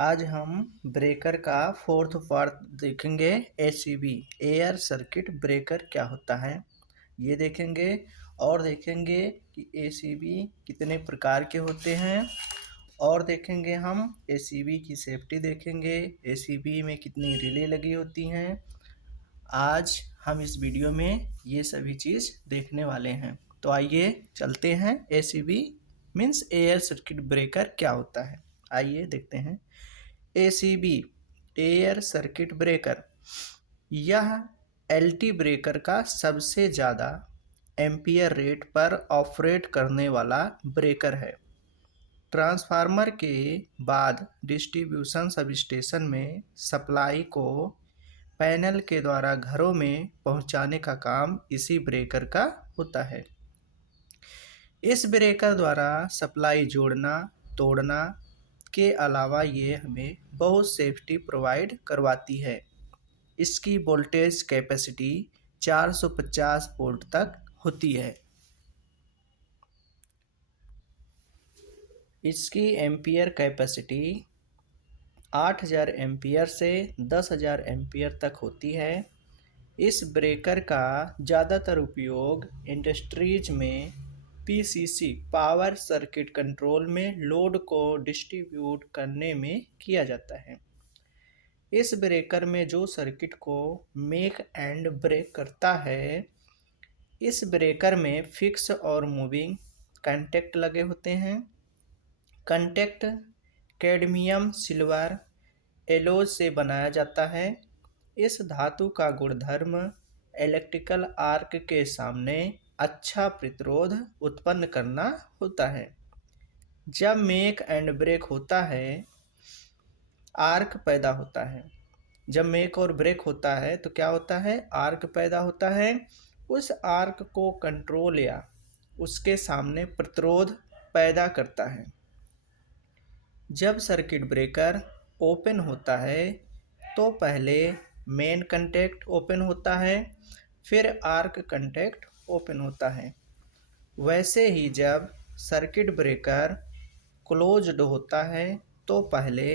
आज हम ब्रेकर का फोर्थ पार्ट देखेंगे। एसीबी एयर सर्किट ब्रेकर क्या होता है ये देखेंगे और देखेंगे कि एसीबी कितने प्रकार के होते हैं और देखेंगे हम एसीबी की सेफ्टी देखेंगे। एसीबी में कितनी रिले लगी होती हैं। आज हम इस वीडियो में ये सभी चीज़ देखने वाले हैं। तो आइए चलते हैं। ACB means air circuit breaker क्या होता है, आइए देखते हैं। एसीबी एयर सर्किट ब्रेकर यह एलटी ब्रेकर का सबसे ज़्यादा एम्पियर रेट पर ऑपरेट करने वाला ब्रेकर है। ट्रांसफार्मर के बाद डिस्ट्रीब्यूशन सबस्टेशन में सप्लाई को पैनल के द्वारा घरों में पहुंचाने का काम इसी ब्रेकर का होता है। इस ब्रेकर द्वारा सप्लाई जोड़ना तोड़ना के अलावा ये हमें बहुत सेफ्टी प्रोवाइड करवाती है। इसकी वोल्टेज कैपेसिटी 450 वोल्ट तक होती है। इसकी एम्पियर कैपेसिटी 8000 एम्पियर से 10000 एम्पियर तक होती है। इस ब्रेकर का ज़्यादातर उपयोग इंडस्ट्रीज में पीसीसी पावर सर्किट कंट्रोल में लोड को डिस्ट्रीब्यूट करने में किया जाता है। इस ब्रेकर में जो सर्किट को मेक एंड ब्रेक करता है, इस ब्रेकर में फिक्स और मूविंग कंटेक्ट लगे होते हैं। कंटेक्ट कैडमियम सिल्वर एलोज से बनाया जाता है। इस धातु का गुणधर्म इलेक्ट्रिकल आर्क के सामने अच्छा प्रतिरोध उत्पन्न करना होता है। जब मेक एंड ब्रेक होता है, आर्क पैदा होता है। जब मेक और ब्रेक होता है तो क्या होता है, आर्क पैदा होता है। उस आर्क को कंट्रोल या उसके सामने प्रतिरोध पैदा करता है। जब सर्किट ब्रेकर ओपन होता है तो पहले मेन कंटेक्ट ओपन होता है, फिर आर्क कंटेक्ट ओपन होता है। वैसे ही जब सर्किट ब्रेकर क्लोज्ड होता है तो पहले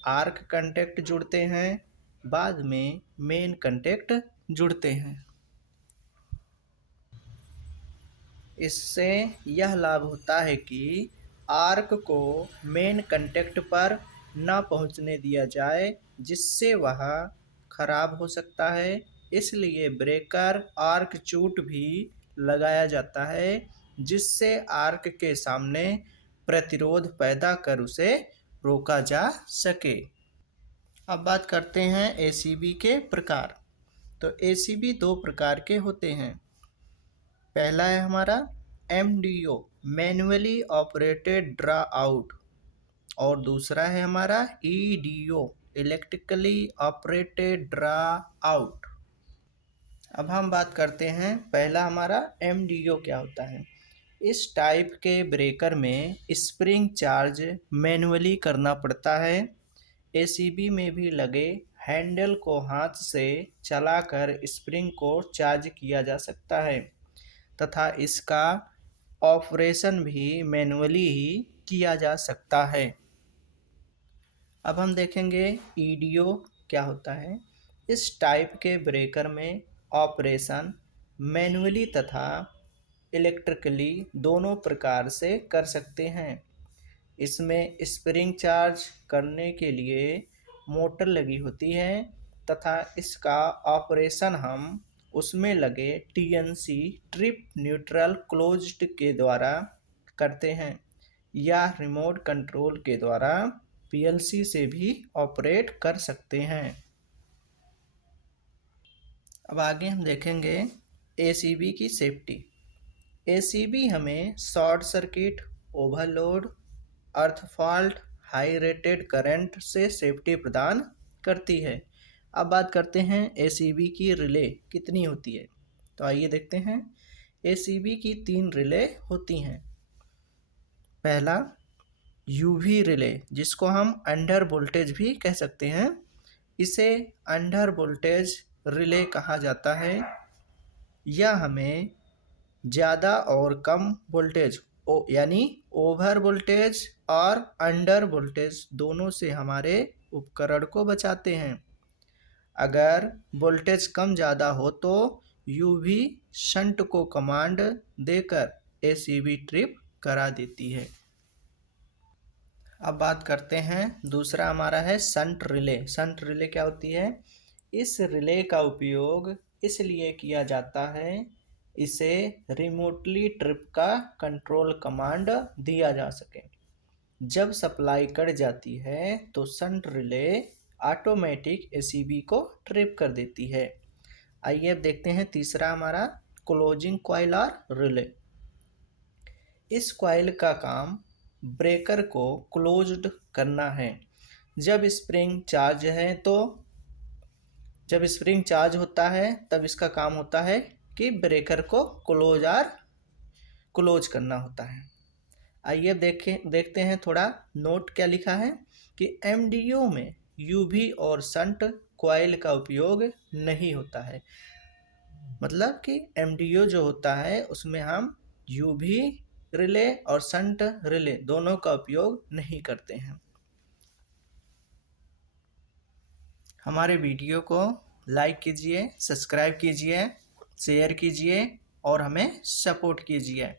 आर्क कंटेक्ट जुड़ते हैं, बाद में मेन कंटेक्ट जुड़ते हैं। इससे यह लाभ होता है कि आर्क को मेन कंटेक्ट पर न पहुंचने दिया जाए, जिससे वह खराब हो सकता है। इसलिए ब्रेकर आर्क चूट भी लगाया जाता है, जिससे आर्क के सामने प्रतिरोध पैदा कर उसे रोका जा सके। अब बात करते हैं एसीबी के प्रकार। तो एसीबी दो प्रकार के होते हैं। पहला है हमारा MDO manually operated draw out और दूसरा है हमारा EDO electrically operated draw out. अब हम बात करते हैं पहला हमारा एमडीओ क्या होता है। इस टाइप के ब्रेकर में स्प्रिंग चार्ज मैन्युअली करना पड़ता है। एसीबी में भी लगे हैंडल को हाथ से चलाकर स्प्रिंग को चार्ज किया जा सकता है तथा इसका ऑपरेशन भी मैन्युअली ही किया जा सकता है। अब हम देखेंगे ईडीओ क्या होता है। इस टाइप के ब्रेकर में ऑपरेशन मैन्युअली तथा इलेक्ट्रिकली दोनों प्रकार से कर सकते हैं। इसमें स्प्रिंग चार्ज करने के लिए मोटर लगी होती है तथा इसका ऑपरेशन हम उसमें लगे टीएनसी ट्रिप न्यूट्रल क्लोज्ड के द्वारा करते हैं या रिमोट कंट्रोल के द्वारा पीएलसी से भी ऑपरेट कर सकते हैं। अब आगे हम देखेंगे एसीबी की सेफ्टी। एसीबी हमें शॉर्ट सर्किट, ओवरलोड, अर्थ फॉल्ट, हाई रेटेड करंट से सेफ्टी प्रदान करती है। अब बात करते हैं एसीबी की रिले कितनी होती है। तो आइए देखते हैं। एसीबी की 3 रिले होती हैं। पहला यूवी रिले, जिसको हम अंडर वोल्टेज भी कह सकते हैं। इसे अंडर वोल्टेज रिले कहा जाता है। यह हमें ज़्यादा और कम वोल्टेज यानी ओवर वोल्टेज और अंडर वोल्टेज दोनों से हमारे उपकरण को बचाते हैं। अगर वोल्टेज कम ज़्यादा हो तो यूवी शंट को कमांड देकर एसीबी ट्रिप करा देती है। अब बात करते हैं, दूसरा हमारा है शंट रिले। शंट रिले क्या होती है? इस रिले का उपयोग इसलिए किया जाता है, इसे रिमोटली ट्रिप का कंट्रोल कमांड दिया जा सके। जब सप्लाई कट जाती है तो शंट रिले ऑटोमेटिक एसीबी को ट्रिप कर देती है। आइए अब देखते हैं तीसरा हमारा क्लोजिंग कॉइल और रिले। इस कॉइल का काम ब्रेकर को क्लोज्ड करना है। जब स्प्रिंग चार्ज होता है तब इसका काम होता है कि ब्रेकर को क्लोज करना होता है। आइए देखते हैं थोड़ा नोट क्या लिखा है कि एमडीयू में यूवी और शंट कॉइल का उपयोग नहीं होता है। मतलब कि एमडीयू जो होता है उसमें हम यूवी रिले और शंट रिले दोनों का उपयोग नहीं करते हैं। हमारे वीडियो को लाइक कीजिए, सब्सक्राइब कीजिए, शेयर कीजिए और हमें सपोर्ट कीजिए।